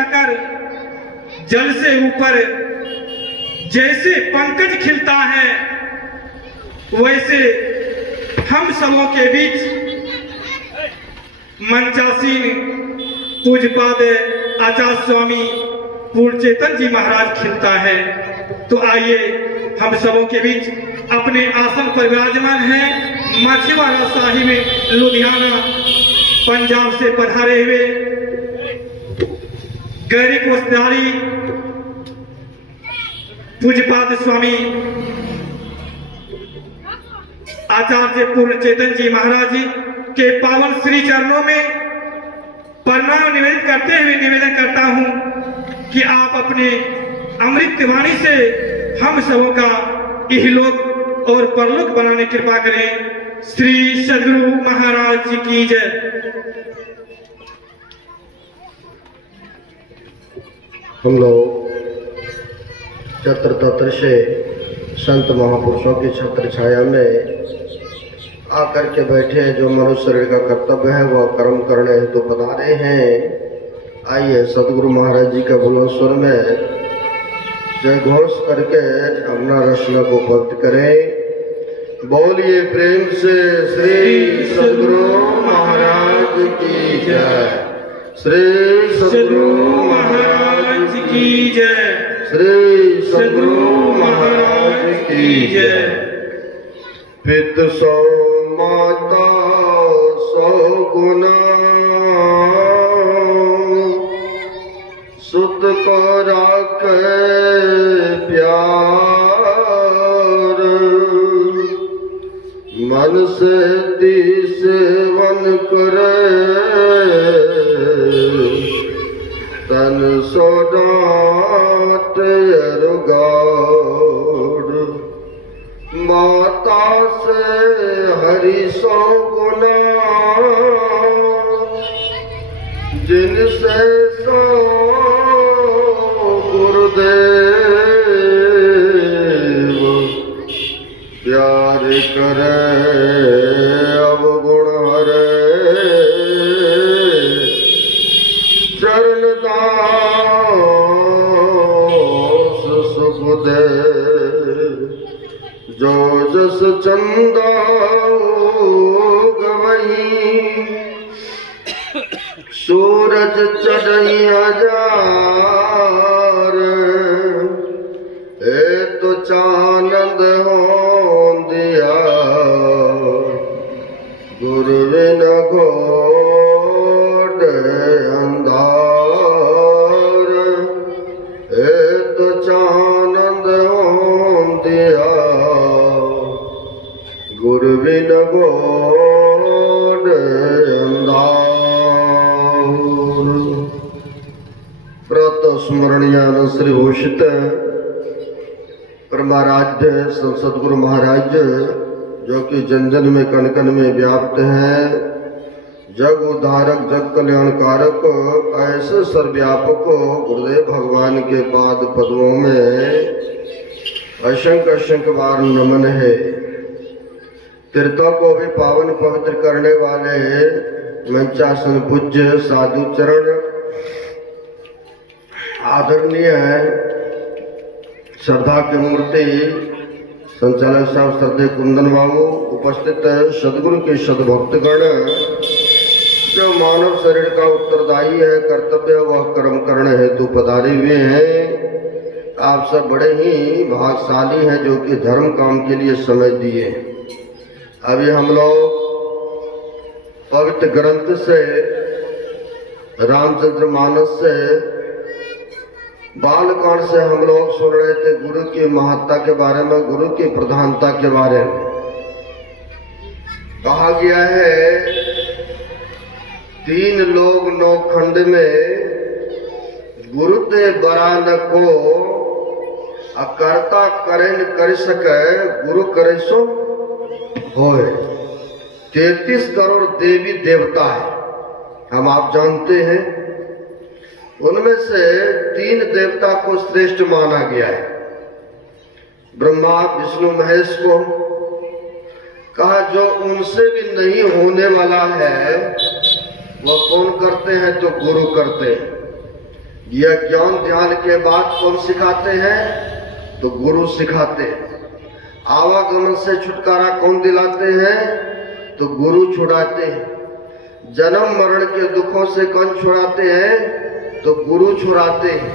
जाकर जल से ऊपर जैसे पंकज खिलता है, वैसे हम सबों के बीच मंचासीन पूज्यपाद आचार्य स्वामी पूर्ण चेतन जी महाराज खिलता है। तो आइए हम सबों के बीच अपने आसन पर विराजमान हैं माछीवाड़ा शाही में लुधियाना पंजाब से पधारे हुए गैरिक वस्त्रारी पूज्यपाद स्वामी आचार्य पूर्ण चेतन जी महाराज जी के पावन श्री चरणों में प्रणाम निवेदित करते हुए निवेदन करता हूं कि आप अपने अमृत वाणी से हम सबों का इहलोक और परलोक बनाने की कृपा करें। श्री सद्गुरु महाराज जी की जय। हम लोग छत्र तत्र से संत महापुरुषों की छत्र छाया में आकर के बैठे हैं। जो मनुष्य शरीर का कर्तव्य है वह कर्म करने हेतु बता रहे हैं। आइए सदगुरु महाराज जी का बुलंद स्वर में जय घोष करके अपना रचना को भक्त करें। बोलिए प्रेम से श्री सदगुरु महाराज की जय। श्री सदगुरु महाराज की जय। श्री सदगुरु महाराज की जय। पित सौ माता सौ गुना, सुत को राखे प्यार, मन से सेवन करे तन सो डांट अरुगाड़। माता से हरि सौ गुना, जिनसे सौ गुरुदेव प्यार करे अवगुण हरे। चरण दास सुखदेव, जो जस चंदा गवही, सूरज चढ़ई हजार, ए तो चानंद हो दिया, गुरु बिन घोट अंधार, ए तो चानंद हो दिया, गुरु बिन घोट अंधार। प्रातः स्मरणीयान श्री भूषित परमाराध्य सदगुरु महाराज, जो कि जन जन में कण कण में व्याप्त हैं, जग उद्धारक जग कल्याणकारक, ऐसे सर्वव्यापक गुरुदेव भगवान के पाद पद्मों में असंख्य असंख्य बार नमन है। तीर्थों को भी पावन पवित्र करने वाले मंचासन पूज्य साधु चरण आदरणीय श्रद्धा की मूर्ति संचालक साहब श्रद्धेय कुंदन बाबू, उपस्थित सदगुरु के सदभक्तगण, जो मानव शरीर का उत्तरदायी है, कर्तव्य वह कर्म करने हेतु पधारे हुए हैं। आप सब बड़े ही भाग्यशाली हैं जो कि धर्म काम के लिए समय दिए। अभी हम लोग पवित्र ग्रंथ से रामचंद्र मानस से बालकांड से हम लोग सुन रहे थे गुरु की महत्ता के बारे में, गुरु की प्रधानता के बारे में। कहा गया है 3 लोग 9 खंड में गुरु ते बरान को अकर्ता करे न कर सके, गुरु करे सो होए। 33 करोड़ देवी देवता है, हम आप जानते हैं। उनमें से 3 देवता को श्रेष्ठ माना गया है। ब्रह्मा विष्णु महेश को कहा जो उनसे भी नहीं होने वाला है वह कौन करते हैं, तो गुरु करते हैं। यह ज्ञान ध्यान के बाद कौन सिखाते हैं? तो गुरु सिखाते हैं। आवागमन से छुटकारा कौन दिलाते हैं? तो गुरु छुड़ाते हैं। जन्म मरण के दुखों से कौन छुड़ाते हैं? तो गुरु छुड़ाते हैं।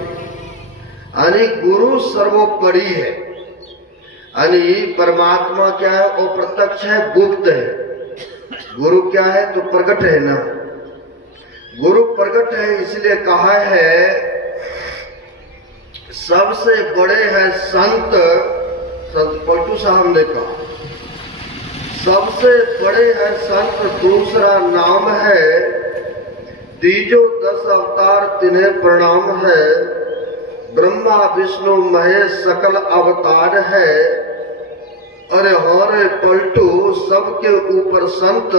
यानी गुरु सर्वोपरि है। यानी परमात्मा क्या है? अप्रत्यक्ष है, गुप्त है। गुरु क्या है? तो प्रकट है ना। गुरु प्रकट है, इसलिए कहा है सबसे बड़े हैं संत पलटू साहब ने कहा, सबसे बड़े हैं संत, दूसरा नाम है तीजो 10 अवतार तिन्हें प्रणाम है, ब्रह्मा विष्णु महेश सकल अवतार है। अरे हरे पलटू, सबके ऊपर संत,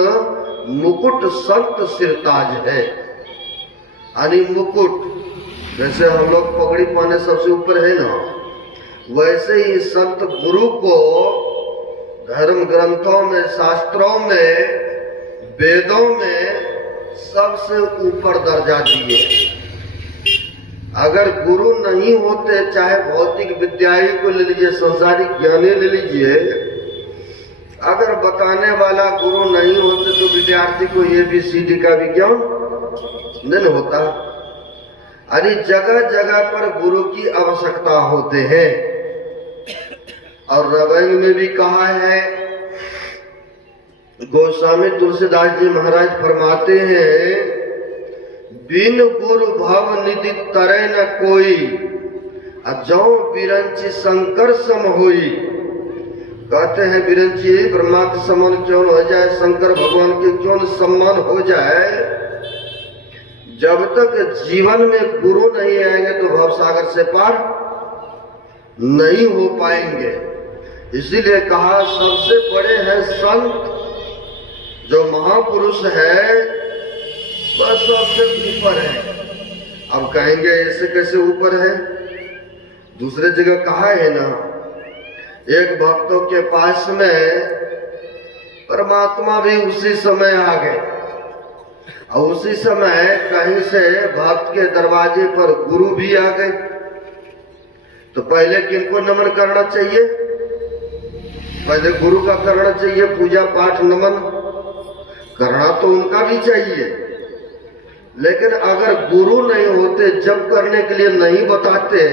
मुकुट संत सिरताज है। यानी मुकुट, जैसे हम लोग पगड़ी पाने सबसे ऊपर है ना, वैसे ही संत गुरु को धर्म ग्रंथों में, शास्त्रों में, वेदों में सबसे ऊपर दर्जा दिए। अगर गुरु नहीं होते, चाहे भौतिक विद्याई को ले लीजिए, संसारिक ज्ञानी ले लीजिए, अगर बताने वाला गुरु नहीं होते तो विद्यार्थी को ABCD का विज्ञान नहीं होता। अरे जगह जगह पर गुरु की आवश्यकता होते हैं। और रामायण में भी कहा है, गोस्वामी तुलसीदास जी महाराज फरमाते हैं, बिन गुरु भव निधि तरे न कोई, जौ बिरंची शंकर सम होई। कहते हैं बिरंची ब्रह्मा के समान क्यों हो जाए, शंकर भगवान के क्यों सम्मान हो जाए। जब तक जीवन में गुरु नहीं आएंगे तो भवसागर से पार नहीं हो पाएंगे। इसीलिए कहा सबसे बड़े हैं संत, जो महापुरुष है बस सबसे ऊपर है। अब कहेंगे ऐसे कैसे ऊपर है? दूसरे जगह कहा है ना, एक भक्तों के पास में परमात्मा भी उसी समय आ गए, और उसी समय कहीं से भक्त के दरवाजे पर गुरु भी आ गए। तो पहले किनको नमन करना चाहिए? पहले गुरु का करना चाहिए, पूजा पाठ नमन करना तो उनका भी चाहिए। लेकिन अगर गुरु नहीं होते, जप करने के लिए नहीं बताते,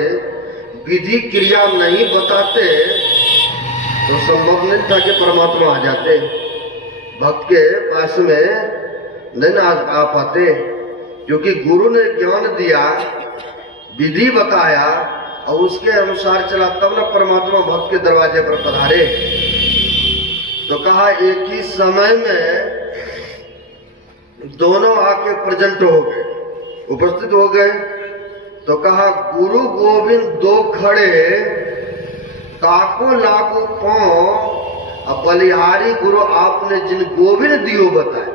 विधि क्रिया नहीं बताते, तो संभव नहीं था कि परमात्मा आ जाते। भक्त के पास में नहीं आ पाते, क्योंकि गुरु ने ज्ञान दिया, विधि बताया, और उसके अनुसार चला, तब ना परमात्मा भक्त के दरवाजे पर पधारे। तो कहा एक ही समय में दोनों आके प्रेजेंट हो गए, उपस्थित हो गए। तो कहा गुरु गोविंद दो खड़े, काको लागू पांव, बलिहारी गुरु आपने जिन गोविंद दियो बताए।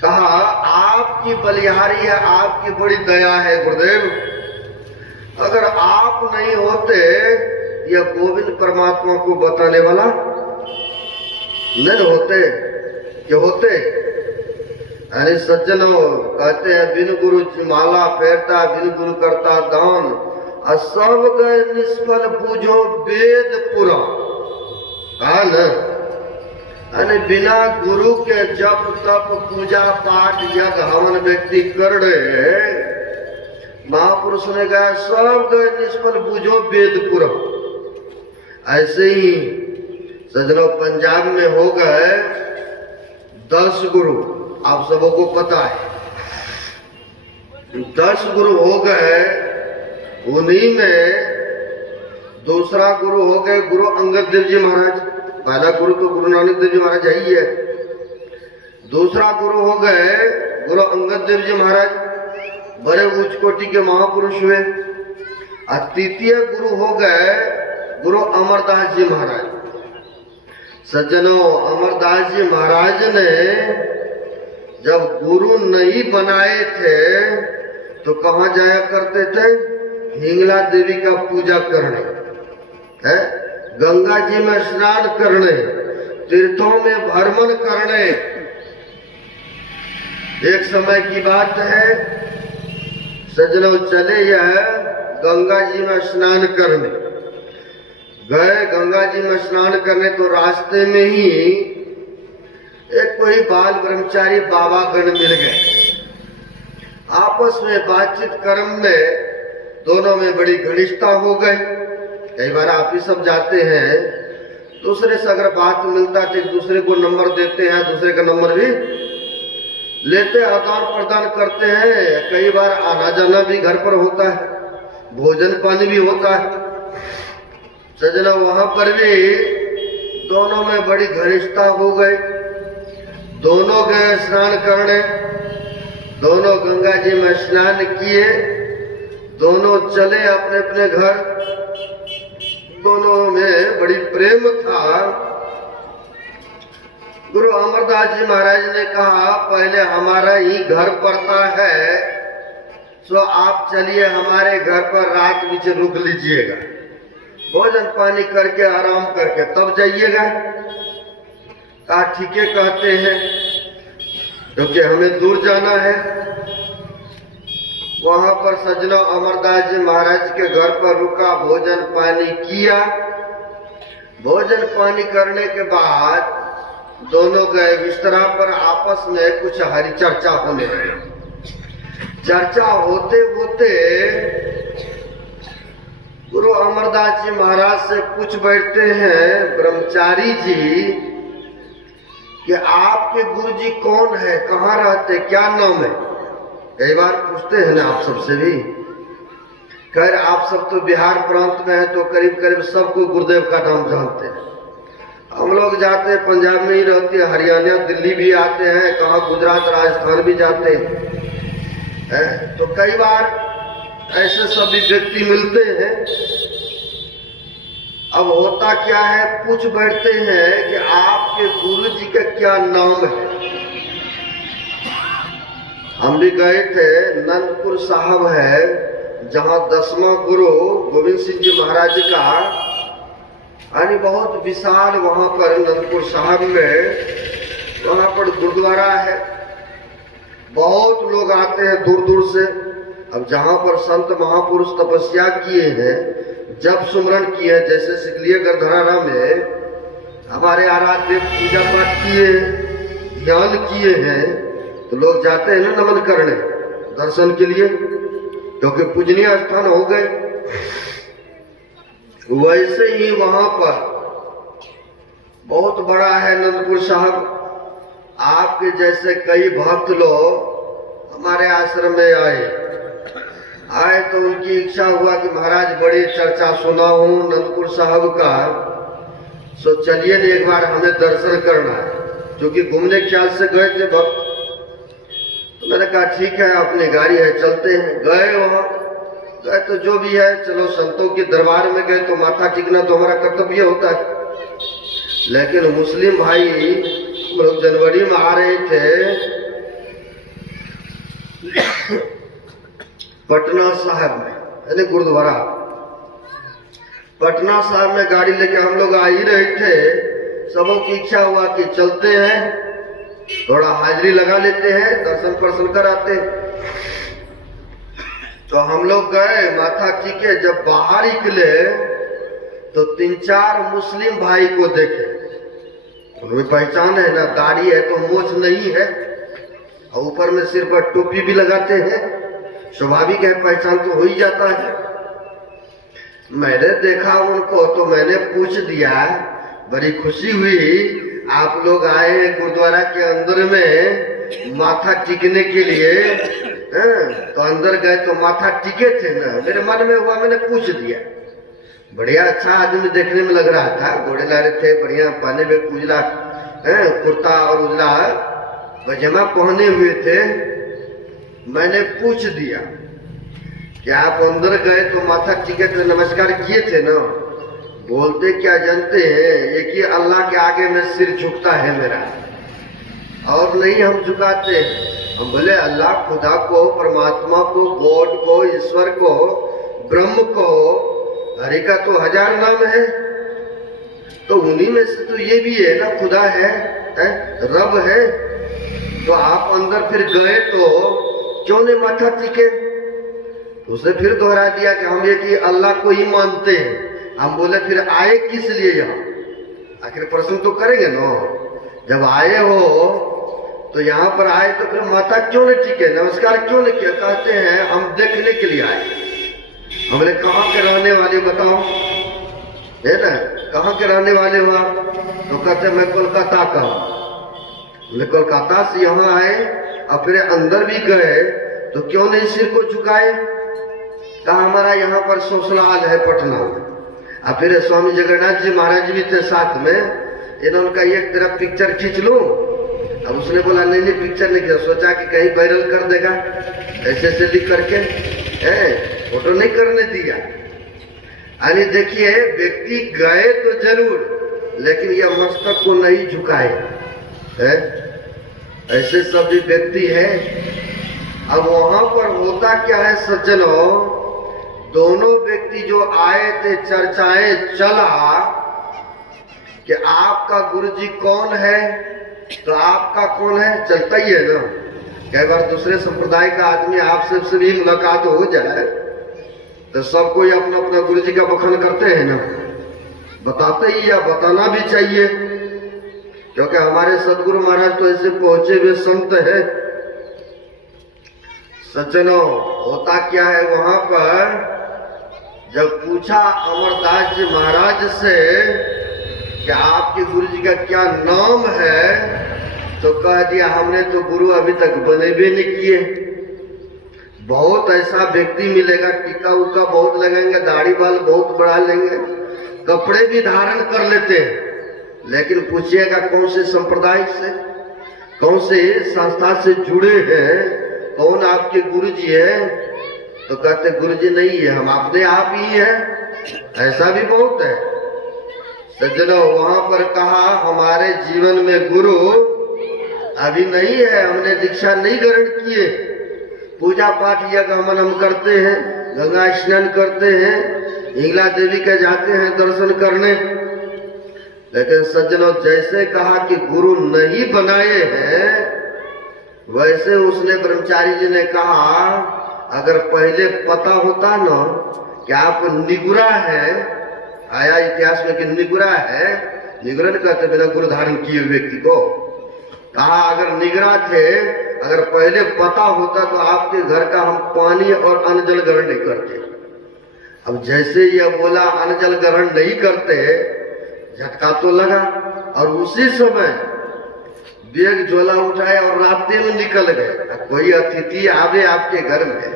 कहा आपकी बलिहारी है, आपकी बड़ी दया है गुरुदेव। अगर आप नहीं होते, यह गोविंद परमात्मा को बताने वाला नहीं होते, क्या होते? यानी सज्जनों कहते हैं, बिन गुरु माला फेरता, बिन गुरु करता दान, और सब गए निष्फल पूजो वेद पुराण। कहा न, यानी बिना गुरु के जप तप पूजा पाठ यज्ञ हवन व्यक्ति कर रहे, महापुरुष ने कहा सब गए निष्फल पूजो वेद पुराण। ऐसे ही सज्जनों पंजाब में हो गए 10 गुरु, आप सबों को पता है 10 गुरु हो गए। उन्हीं में दूसरा गुरु हो गए गुरु अंगद देव जी महाराज। पहला गुरु तो गुरु नानक देव जी महाराज ही है। दूसरा गुरु हो गए गुरु अंगद देव जी महाराज, बड़े उच्च कोटि के महापुरुष हुए। और तृतीय गुरु हो गए गुरु अमरदास जी महाराज। सज्जनों, अमरदास जी महाराज ने जब गुरु नहीं बनाए थे तो कहाँ जाया करते थे? हिंगला देवी का पूजा करने, है गंगा जी में स्नान करने, तीर्थों में भ्रमण करने। एक समय की बात है, सजनों चले यह गंगा जी में स्नान करने गए। गंगा जी में स्नान करने तो रास्ते में ही एक कोई बाल ब्रह्मचारी बाबा गण मिल गए। आपस में बातचीत क्रम में दोनों में बड़ी घनिष्ठता हो गई। कई बार आप ही सब जाते हैं, दूसरे से अगर बात मिलता है तो एक दूसरे को नंबर देते हैं, दूसरे का नंबर भी लेते, आदान प्रदान करते हैं। कई बार आना जाना भी घर पर होता है, भोजन पानी भी होता है। सजना वहां पर भी दोनों में बड़ी घनिष्ठता हो गई। दोनों गए स्नान करने, दोनों गंगा जी में स्नान किए, दोनों चले अपने अपने घर। दोनों में बड़ी प्रेम था। गुरु अमरदास जी महाराज ने कहा पहले हमारा ही घर पड़ता है, सो आप चलिए हमारे घर पर रात बीच रुक लीजिएगा, भोजन पानी करके आराम करके तब जाइएगा। कहा ठीक है कहते हैं, क्योंकि हमें दूर जाना है। वहां पर सज्जनों अमरदास जी महाराज के घर पर रुका, भोजन पानी किया। भोजन पानी करने के बाद दोनों गए बिस्तरा पर। आपस में कुछ हरी चर्चा होने लगी। चर्चा होते होते गुरु अमरदास जी महाराज से पूछ बैठते हैं ब्रह्मचारी जी कि आपके गुरु जी कौन है, कहाँ रहते, क्या नाम है। कई बार पूछते हैं ना आप सबसे भी। खैर आप सब तो बिहार प्रांत में है तो करीब करीब सबको गुरुदेव का नाम जानते हैं। हम लोग जाते हैं पंजाब में ही रहते हैं, हरियाणा दिल्ली भी आते हैं, कहाँ गुजरात राजस्थान भी जाते हैं। तो कई बार ऐसे सभी व्यक्ति मिलते हैं। अब होता क्या है, पूछ बैठते हैं कि आपके गुरु जी का क्या नाम है। हम भी गए थे, नंदपुर साहब है जहाँ 10वां गुरु गोविंद सिंह जी महाराज का यानी बहुत विशाल वहां पर नंदपुर साहब में वहां पर गुरुद्वारा है। बहुत लोग आते हैं दूर दूर से। अब जहां पर संत महापुरुष तपस्या किए हैं, जब सुमरण किए हैं, जैसे सिकलिया गरधरारा में हमारे आराध्य पूजा पाठ किए, ध्यान किए हैं, तो लोग जाते हैं ना नमन करने, दर्शन के लिए, क्योंकि पूजनीय स्थान हो गए। वैसे ही वहां पर बहुत बड़ा है नंदपुर साहब। आपके जैसे कई भक्त लोग हमारे आश्रम में आए तो उनकी इच्छा हुआ कि महाराज बड़ी चर्चा सुना हूं नंदपुर साहब का, सो चलिए न एक बार हमें दर्शन करना है। क्योंकि घूमने ख्याल से गए थे भक्त, तो मैंने कहा ठीक है अपनी गाड़ी है चलते हैं। गए वहां गए तो जो भी है, चलो संतों के दरबार में गए तो माथा टेकना तो हमारा कर्तव्य होता है। लेकिन मुस्लिम भाई लोग जनवरी में आ रहे थे पटना साहब में, यानी गुरुद्वारा पटना साहब में गाड़ी लेके हम लोग आ ही रहे थे। सबों की इच्छा हुआ कि चलते हैं, थोड़ा हाजिरी लगा लेते हैं, दर्शन पर्शन कराते हैं। तो हम लोग गए, माथा टीके, जब बाहर निकले तो 3-4 मुस्लिम भाई को देखे। उनमें पहचान है ना, दाढ़ी है तो मोछ नहीं है, और ऊपर में सिर पर टोपी भी लगाते हैं, स्वाभाविक है पहचान तो हो ही जाता है। मैंने देखा उनको तो मैंने पूछ दिया, बड़ी खुशी हुई आप लोग आए हैं गुरुद्वारा के अंदर में माथा टिकने के लिए। तो अंदर गए तो माथा टिके थे ना, मेरे मन में हुआ, मैंने पूछ दिया। बढ़िया अच्छा आदमी देखने में लग रहा था, घोड़े लारे थे, बढ़िया पाने में उजला कुर्ता और उजला पजामा पहने हुए थे। मैंने पूछ दिया कि आप अंदर गए तो माथा टिके थे, नमस्कार किए थे ना। बोलते क्या जानते हैं, एक ही अल्लाह के आगे में सिर झुकता है मेरा, और नहीं हम झुकाते। हम बोले अल्लाह खुदा को, परमात्मा को, गॉड को, ईश्वर को, ब्रह्म को, हरि का तो 1000 नाम है, तो उन्हीं में से तो ये भी है ना, खुदा है, रब है। तो आप अंदर फिर गए तो क्यों नहीं माथा टीके? तो उसने फिर दोहरा दिया कि हम ये कि अल्लाह को ही मानते हैं। हम बोले फिर आए किस लिए यहाँ? आखिर प्रश्न तो करेंगे ना, जब आए हो तो यहाँ पर आए तो फिर माथा क्यों नहीं टिके, नमस्कार क्यों नहीं किया? कहते हैं हम देखने के लिए आए। हमने कहाँ के रहने वाले बताओ, है ना, कहाँ के रहने वाले हो आप? तो कहते मैं कोलकाता का हूँ। मैं कोलकाता से यहाँ आए और फिर अंदर भी गए तो क्यों नहीं सिर को झुकाए? कहा हमारा यहाँ पर ससुराल है पटना में। और फिर स्वामी जगन्नाथ जी महाराज भी थे साथ में, इन्होंने कहा एक तरफ पिक्चर खींच लूं। अब उसने बोला नहीं नहीं पिक्चर नहीं किया, सोचा कि कहीं वायरल कर देगा ऐसे ऐसे लिख करके, फोटो नहीं करने दिया। अरे देखिए व्यक्ति गए तो जरूर, लेकिन यह मस्तक को नहीं झुकाए है? ऐसे सब भी व्यक्ति है। अब वहां पर होता क्या है सज्जनों, दोनों व्यक्ति जो आए थे चर्चाएं चला कि आपका गुरुजी कौन है, तो आपका कौन है चलता ही है ना। कई बार दूसरे संप्रदाय का आदमी आपसे भी मुलाकात हो जाए तो सब कोई अपना अपना गुरुजी का बखान करते हैं ना, बताते ही या बताना भी चाहिए, क्योंकि हमारे सदगुरु महाराज तो ऐसे पहुंचे हुए संत है। सज्जनों होता क्या है, वहां पर जब पूछा अमरदास जी महाराज से कि आपके गुरु जी का क्या नाम है, तो कह दिया हमने तो गुरु अभी तक बने भी नहीं किए। बहुत ऐसा व्यक्ति मिलेगा टीका उका बहुत लगेंगे, दाढ़ी बाल बहुत बढ़ा लेंगे, कपड़े भी धारण कर लेते हैं, लेकिन पूछिएगा कौन से संप्रदाय से, कौन से संस्था से जुड़े हैं, कौन आपके गुरु जी है, तो कहते गुरु जी नहीं है, हम अपने आप ही हैं। ऐसा भी बहुत है सज्जनों। वहां पर कहा हमारे जीवन में गुरु अभी नहीं है, हमने दीक्षा नहीं ग्रहण किए, पूजा पाठ यज्ञ हवन हम करते हैं, गंगा स्नान करते हैं, इंगला देवी के जाते हैं दर्शन करने। लेकिन सज्जनों जैसे कहा कि गुरु नहीं बनाए हैं, वैसे उसने ब्रह्मचारी जी ने कहा अगर पहले पता होता ना कि आप निगुरा है, आया इतिहास में कि निगुरा है, निगुरन कहते बिना गुरु धारण किए व्यक्ति को, कहा अगर निगरा थे, अगर पहले पता होता तो आपके घर का हम पानी और अन्न जल ग्रहण नहीं करते। अब जैसे यह बोला अन्न जल ग्रहण नहीं करते, झटका तो लगा, और उसी समय बेग झोला उठाए और रास्ते में निकल गए। कोई अतिथि आवे आपके घर में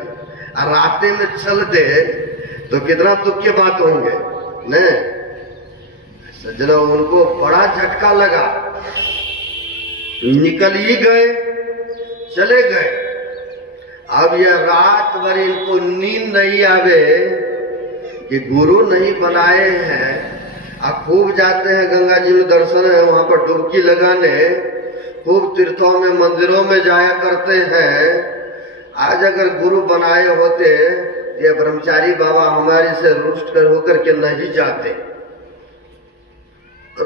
और रास्ते में चल दे तो कितना दुख की बात होंगे न सज्जनों। उनको बड़ा झटका लगा, निकल ही गए, चले गए। अब यह रात भर इनको नींद नहीं आवे कि गुरु नहीं बनाए हैं। अब खूब जाते हैं गंगा जी में दर्शन है, वहां पर डुबकी लगाने, खूब तीर्थों में मंदिरों में जाया करते हैं। आज अगर गुरु बनाए होते ये ब्रह्मचारी बाबा हमारे से रुष्ट कर होकर के नहीं जाते।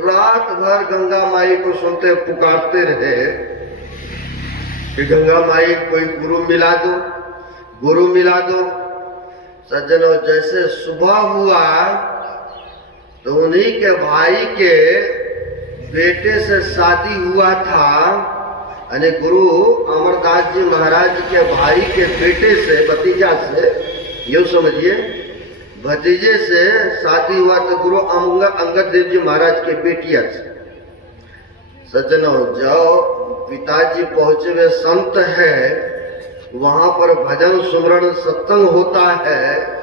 रात भर गंगा माई को सुनते पुकारते रहे कि गंगा माई कोई गुरु मिला दो, गुरु मिला दो। सज्जनों जैसे सुबह हुआ तो उन्हीं के भाई के बेटे से शादी हुआ था, यानी गुरु अमरदास जी महाराज के भाई के बेटे से, भतीजा से, यूं समझिए भतीजे से शादी हुआ तो गुरु अंगद देव जी महाराज के बेटिया से। सज्जनों जाओ पिताजी पहुंचे हुए संत है, वहां पर भजन सुमरण सत्संग होता है।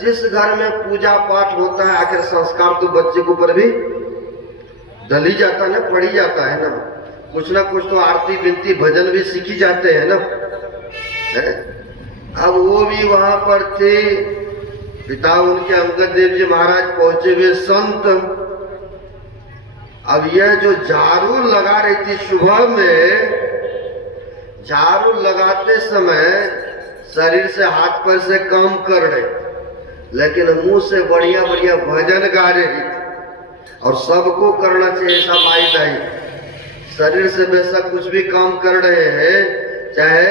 जिस घर में पूजा पाठ होता है आखिर संस्कार तो बच्चे के ऊपर भी डली जाता है ना, पड़ी जाता है ना, कुछ ना कुछ तो आरती विनती भजन भी सीखी जाते हैं ना है? अब वो भी वहां पर थे, पिता उनके अंगद देव जी महाराज पहुंचे हुए संत। अब यह जो झाड़ू लगा रही थी सुबह में, झाड़ू लगाते समय शरीर से हाथ पैर से काम कर रहे, लेकिन मुंह से बढ़िया बढ़िया भजन गा रही थी। और सबको करना चाहिए ऐसा मायदा ही। शरीर से बेशक कुछ भी काम कर रहे हैं, चाहे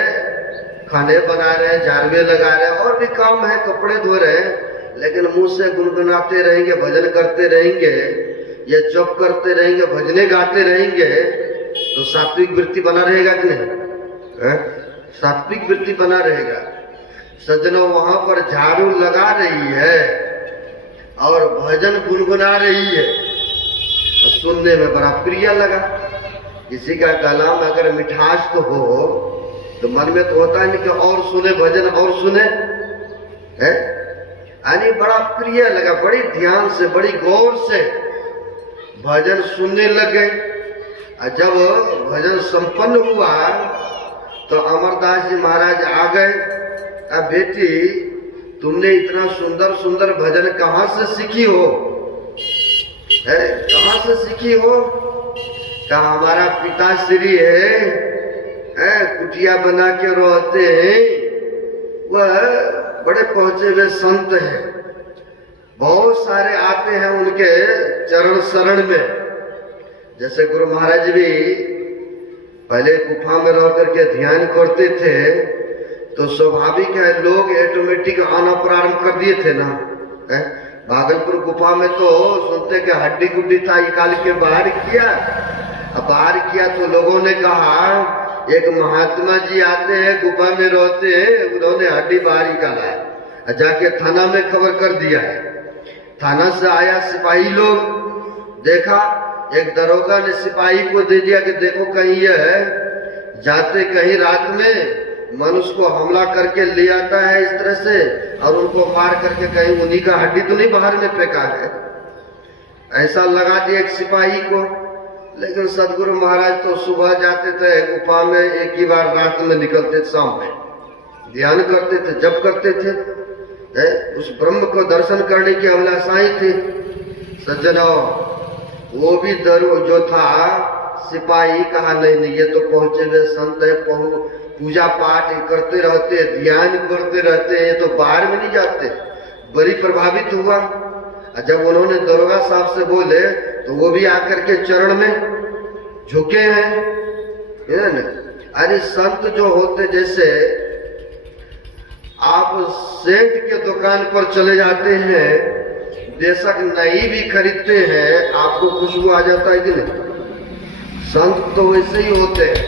खाने बना रहे हैं, झाड़वे लगा रहे हैं, और भी काम है, कपड़े धो रहे हैं, लेकिन मुंह से गुनगुनाते रहेंगे, भजन करते रहेंगे, या जप करते रहेंगे, भजने गाते रहेंगे, तो सात्विक वृत्ति बना रहेगा कि नहीं? सात्विक वृत्ति बना रहेगा। सज्जनों, वहां पर झाड़ू लगा रही है और भजन गुनगुना रही है, सुनने में बड़ा प्रिय लगा। किसी का गला में अगर मिठास तो हो, तो मन में तो होता है नहीं कि और सुने भजन, और सुने, है यानी बड़ा प्रिय लगा, बड़ी ध्यान से, बड़ी गौर से भजन सुनने लगे। और जब भजन संपन्न हुआ तो अमरदास जी महाराज आ गए। अब बेटी, तुमने इतना सुंदर सुंदर भजन कहाँ से सीखी हो? है, कहाँ से सीखी हो? कहा हमारा पिताश्री है, कुटिया बना के रहते हैं, वह बड़े पहुंचे हुए संत हैं, बहुत सारे आते हैं उनके चरण शरण में। जैसे गुरु महाराज भी पहले गुफा में रह करके ध्यान करते थे, तो स्वाभाविक है लोग ऑटोमेटिक आना प्रारंभ कर दिए थे ना। भागलपुर गुफा में तो सुनते कि हड्डी गुड्डी था, निकाल के बाहर किया। अब बाहर किया तो लोगों ने कहा एक महात्मा जी आते हैं, गुफा में रहते हैं, उन्होंने हड्डी बाहर निकाला है। जाके थाना में खबर कर दिया है। थाना से आया सिपाही लोग, देखा, एक दरोगा ने सिपाही को दे दिया कि देखो कहीं यह जाते कहीं रात में मनुष्य को हमला करके ले आता है इस तरह से, और उनको मार करके कहीं उन्हीं का हड्डी तो नहीं बाहर में फेंका है। ऐसा लगा दिया एक सिपाही को। लेकिन सदगुरु महाराज तो सुबह जाते थे गुफा में, एक ही बार रात में निकलते, शाम में ध्यान करते थे, जप करते थे, उस ब्रह्म को दर्शन करने की अभिलाषाएं थी। सज्जनों, वो भी दरो जो था सिपाही, कहा नहीं ये तो पहुंचे हुए संत है, पूजा पाठ करते रहते, ध्यान करते रहते हैं, तो बाहर में नहीं जाते। बड़ी प्रभावित हुआ। जब उन्होंने दरोगा साहब से बोले तो वो भी आकर के चरण में झुके हैं। अरे संत जो होते, जैसे आप सेंट के दुकान पर चले जाते हैं, बेशक नहीं भी खरीदते हैं, आपको खुशबू आ जाता है कि नहीं? संत तो वैसे ही होते हैं,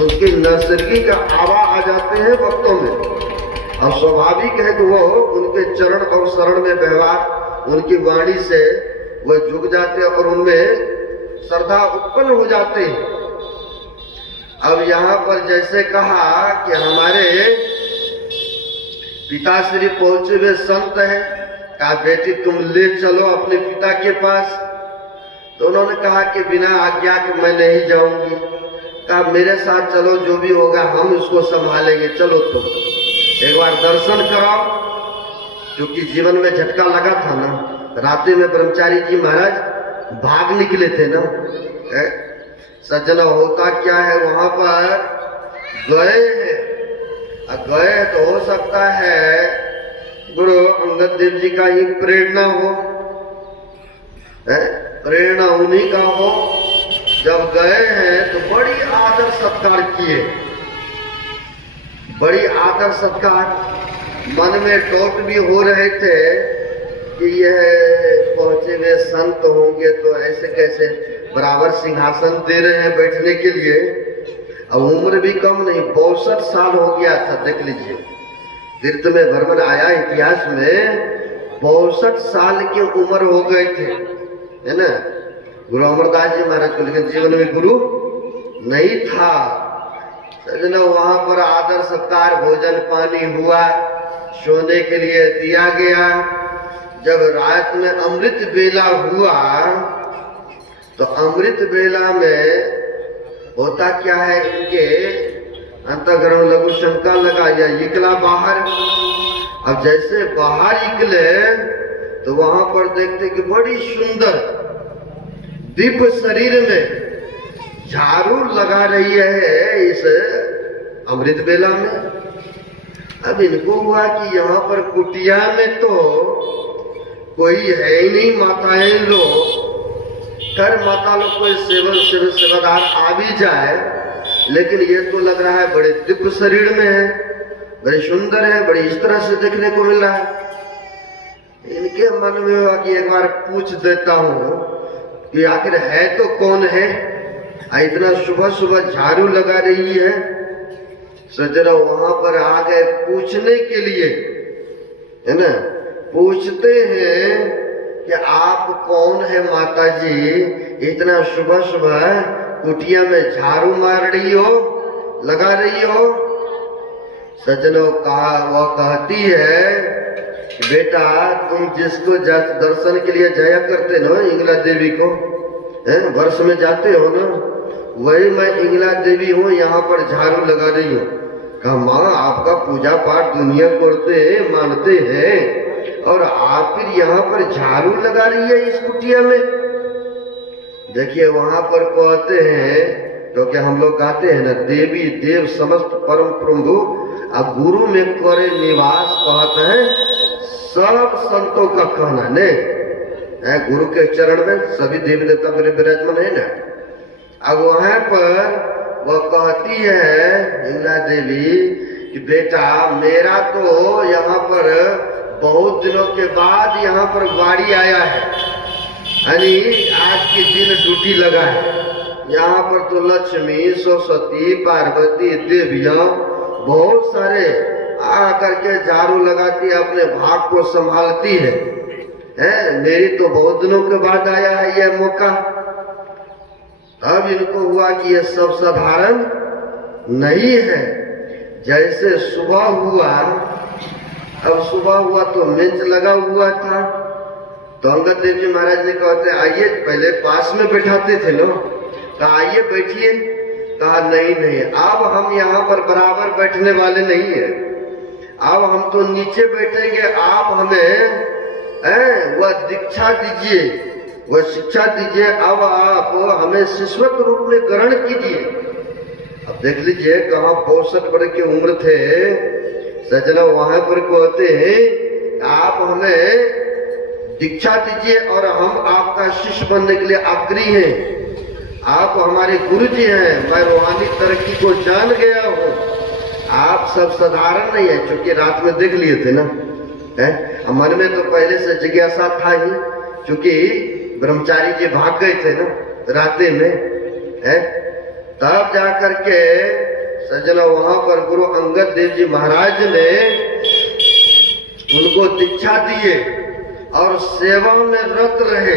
उनकी नैसर्गिक हवा आ जाते हैं भक्तों में, और स्वाभाविक है कि वो उनके चरण और शरण में व्यवहार, उनकी वाणी से वह झुक जाते हैं और उनमें श्रद्धा उत्पन्न हो जाते हैं। अब यहाँ पर जैसे कहा कि हमारे पिताश्री पहुंचे हुए संत हैं, कहा बेटी तुम ले चलो अपने पिता के पास। तो उन्होंने कहा कि बिना आज्ञा के मैं नहीं जाऊंगी। कहा मेरे साथ चलो, जो भी होगा हम उसको संभालेंगे, चलो तुम एक बार दर्शन कराओ। क्योंकि जीवन में झटका लगा था ना, रात्रि में ब्रह्मचारी जी महाराज भाग निकले थे ना। सज्जन, होता क्या है, वहां पर गए हैं, गए तो हो सकता है गुरु अंगद देव जी का ही प्रेरणा हो, प्रेरणा उन्हीं का हो। जब गए हैं तो बड़ी आदर सत्कार किए, बड़ी आदर सत्कार। मन में डाउट भी हो रहे थे कि यह पहुंचे हुए संत होंगे तो ऐसे कैसे बराबर सिंहासन दे रहे हैं बैठने के लिए। अब उम्र भी कम नहीं, 62 साल हो गया था। देख लीजिए, तीर्थ में भ्रमण आया इतिहास में, 62 साल की उम्र हो गए थे, है ना, गुरु अमरदास जी महाराज को। लेकिन जीवन में गुरु नहीं था। सजना, वहां पर आदर सत्कार, भोजन पानी हुआ, सोने के लिए दिया गया। जब रात में अमृत बेला हुआ तो अमृत बेला में होता क्या है, इनके अंतःकरण लघु शंका लगा या निकला बाहर। अब जैसे बाहर निकले तो वहां पर देखते कि बड़ी सुंदर दिव्य शरीर में झाड़ू लगा रही है इस अमृत बेला में। अब इनको हुआ कि यहाँ पर कुटिया में तो कोई है ही नहीं, माताएं लोग, कर माता लोग कोई सेवादार आ भी जाए, लेकिन ये तो लग रहा है बड़े दिव्य शरीर में है। बड़ी सुंदर है, बड़ी इस तरह से देखने को मिल रहा है। इनके मन में हुआ कि एक बार पूछ देता हूं कि आखिर है तो कौन है, इतना सुबह सुबह झाड़ू लगा रही है। सजरा वहां पर आ गए पूछने के लिए, है ना। पूछते हैं कि आप कौन है माता जी, इतना सुबह सुबह कुटिया में झाड़ू मार रही हो, लगा रही हो। सजनों कहा, वो कहती है बेटा तुम जिसको दर्शन के लिए जाया करते ना इंगला देवी को, वर्ष में जाते हो ना, वही मैं इंगला देवी हूँ, यहाँ पर झाड़ू लगा रही हूँ। कहा माँ आपका पूजा पाठ दुनिया करते हैं, मानते हैं, और आप फिर यहाँ पर झाड़ू लगा रही है इस कुटिया में। देखिए वहां पर कहते हैं, क्योंकि तो हम लोग गाते हैं ना, देवी देव समस्त परम प्रभु अब गुरु में करे निवास, कहते हैं सब संतों का कहना ने, गुरु के चरण में सभी देवी देवता मेरे विराजमान है ना। अब वहां पर वह कहती है इंगला देवी कि बेटा मेरा तो यहाँ पर बहुत दिनों के बाद यहाँ पर गाड़ी आया है, यानी आज के दिन ड्यूटी लगा है। यहाँ पर तो लक्ष्मी सरस्वती पार्वती देवियां बहुत सारे आकर के झाड़ू लगाती है, अपने भाग को संभालती है। मेरी तो बहुत दिनों के बाद आया है यह मौका। अब इनको हुआ कि यह सब साधारण नहीं है। जैसे सुबह हुआ, अब सुबह हुआ तो मंच लगा हुआ था, तो अंगद देव जी महाराज ने कहते आइए, पहले पास में बैठाते थे लोग, कहा आइए बैठिए। कहा नहीं नहीं, अब हम यहाँ पर बराबर बैठने वाले नहीं है, अब हम तो नीचे बैठेंगे, आप हमें वह दीक्षा दीजिए, वह शिक्षा दीजिए, अब आप हमें शिष्यत्व रूप में ग्रहण कीजिए। अब देख लीजिए कहाँ 62 वर्ष की उम्र थे सजना, वहां पर कहते हैं आप हमें दीक्षा दीजिए और हम आपका शिष्य बनने के लिए आग्रही हैं, आप हमारे गुरु जी हैं, मैं रूहानी तरक्की को जान गया हूँ, आप सब साधारण नहीं है। क्योंकि रात में देख लिए थे ना, मन में तो पहले से जिज्ञासा था ही, क्योंकि ब्रह्मचारी जी भाग गए थे ना राते में, तब जाकर के सजना वहां पर गुरु अंगद देव जी महाराज ने उनको दीक्षा दिए और सेवा में रत रहे।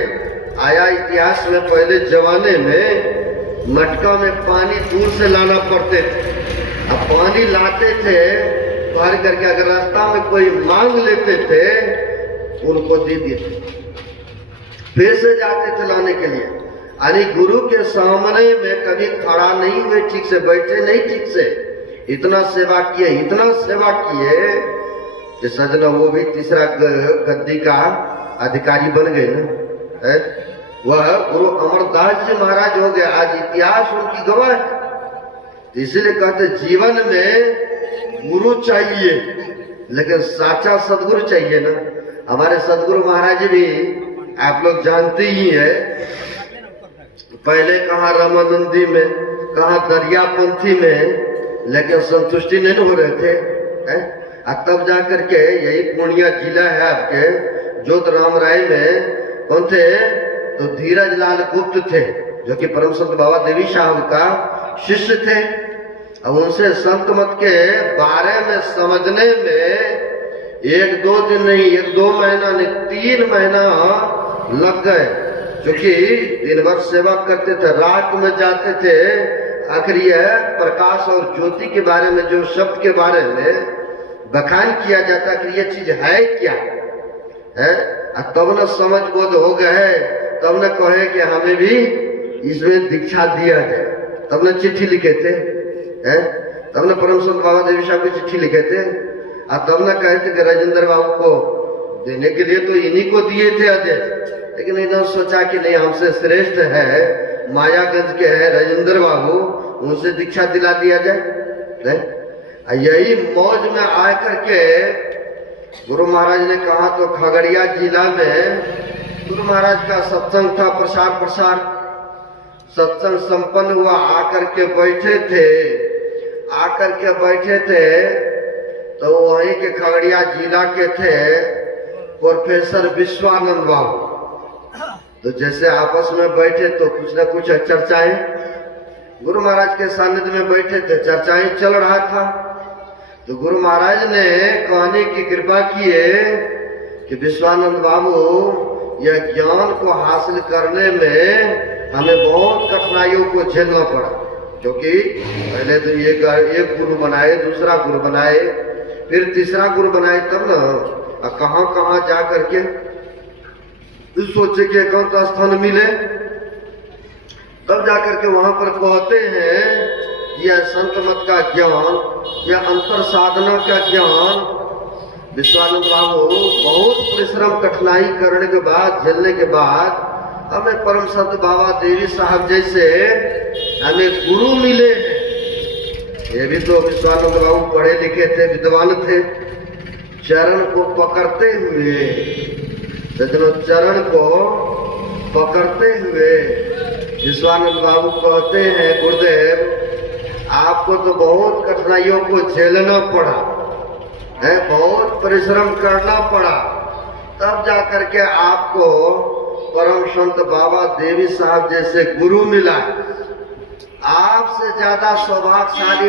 आया इतिहास में पहले जमाने में मटका में पानी दूर से लाना पड़ते थे, अब पानी लाते थे भर करके, अगर रास्ता में कोई मांग लेते थे उनको दे देते, फिर से जाते थे लाने के लिए। यानी गुरु के सामने में कभी खड़ा नहीं हुए, ठीक से बैठे नहीं, ठीक से इतना सेवा किए, इतना सेवा किए कि सजना वो भी तीसरा गद्दी का अधिकारी बन गए ना। वह गुरु अमरदास जी महाराज हो गए, आज इतिहास उनकी गवाह है। इसीलिए कहते जीवन में गुरु चाहिए, लेकिन साचा सदगुरु चाहिए ना। हमारे सदगुरु महाराज भी आप लोग जानते ही है, पहले कहाँ रामानंदी में, कहाँ दरियापंथी में, लेकिन संतुष्टि नहीं हो रहे थे। तब जाकर के यही पूर्णिया जिला है आपके जोत राम राय में कौन थे, तो धीरज लाल गुप्त थे, जो कि परम संत बाबा देवी साहब का शिष्य थे। अब उनसे संत मत के बारे में समझने में 1-2 दिन नहीं, 1-2 महीना नहीं, 3 महीना लग गए, क्योंकि दिन भर सेवा करते थे, रात में जाते थे। आखिर यह प्रकाश और ज्योति के बारे में, जो शब्द के बारे में बखान किया जाता कि ये चीज है क्या है, तब न समझ बोध हो गए, तब न कहे कि हमें भी इसमें दीक्षा दिया जाए, तब न चिट्ठी लिखे थे, तब न परम संत बाबा देवी साहब की चिट्ठी लिखे थे, और तब न कहे थे कि राजेंद्र बाबू को देने के लिए तो इन्हीं को दिए थे आदेश, लेकिन इन्होंने सोचा कि नहीं, हमसे श्रेष्ठ है मायागंज के है राजेंद्र बाबू, उनसे दीक्षा दिला दिया जाए। यही मौज में आकर के गुरु महाराज ने कहा, तो खगड़िया जिला में गुरु महाराज का सत्संग था, प्रसार सत्संग संपन्न हुआ, आकर के बैठे थे, तो वहीं के खगड़िया जिला के थे प्रोफेसर विश्वानंद बाबू। तो जैसे आपस में बैठे तो कुछ न कुछ चर्चाएं, गुरु महाराज के सानिध्य में बैठे थे, चर्चाएं चल रहा था। तो गुरु महाराज ने कहने की कृपा किए कि विश्वानंद बाबू, यह ज्ञान को हासिल करने में हमें बहुत कठिनाइयों को झेलना पड़ा, क्योंकि पहले तो एक गुरु बनाए, दूसरा गुरु बनाए, फिर तीसरा गुरु बनाए, तब न कहाँ कहाँ जा करके सोचे कि एकांत स्थान मिले, तब जाकर के वहां पर कहते हैं यह संत मत का ज्ञान, यह अंतर साधना का ज्ञान विश्वानंद बाबू बहुत परिश्रम कठिनाई करने के बाद, झेलने के बाद हमें परम संत बाबा देवी साहब जैसे हमें गुरु मिले हैं। ये भी तो विश्वानंद बाबू पढ़े लिखे थे, विद्वान थे। चरण को पकड़ते हुए, चरण को पकड़ते हुए विश्वानंद बाबू कहते हैं, गुरुदेव आपको तो बहुत कठिनाइयों को झेलना पड़ा है, बहुत परिश्रम करना पड़ा, तब जाकर के आपको परम संत बाबा देवी साहब जैसे गुरु मिला। आपसे ज्यादा सौभाग्यशाली